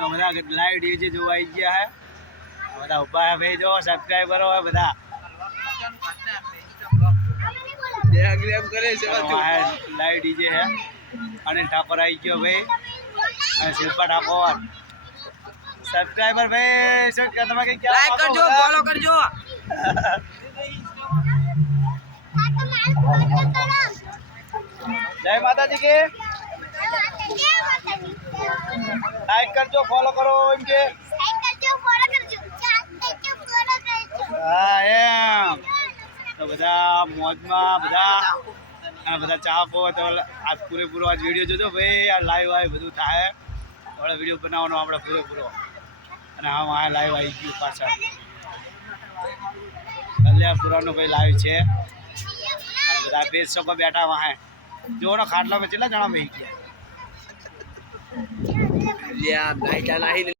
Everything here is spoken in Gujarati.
તો બધા લાઈવ ડીજે જોવા આવી ગયા હે બધા ઉભા હે ભાઈ જો સબસ્ક્રાઇબરો હે બધા લાઈવ ડીજે હે અનિલ ઠાકોર આવી ગયો ભાઈ અને શિલ્પા ઠાકોર સબસ્ક્રાઇબર ભાઈ શું કે તમે કઈ લાઈક કરજો ફોલો કરજો જય માતાજી કે લાઈક કરજો ફોલો કરો એમ કે હા એમ તો બધા મોજમાં બધા ચાહકો તો આજ પૂરેપૂરો આજ વિડીયો જોજો ભાઈ આ લાઈવ આવી બધું થાય આપણે વિડીયો બનાવવાનો આપણે પૂરેપૂરો અને હા આ લાઈવ આવી ગયું પાછા કલ્યાણપુરાનું ભાઈ લાઈવ છે અને બધા બેસ શકો બેઠા વાહે જોવાનો ખાટલામાં કેટલા જણા બેસી ગયા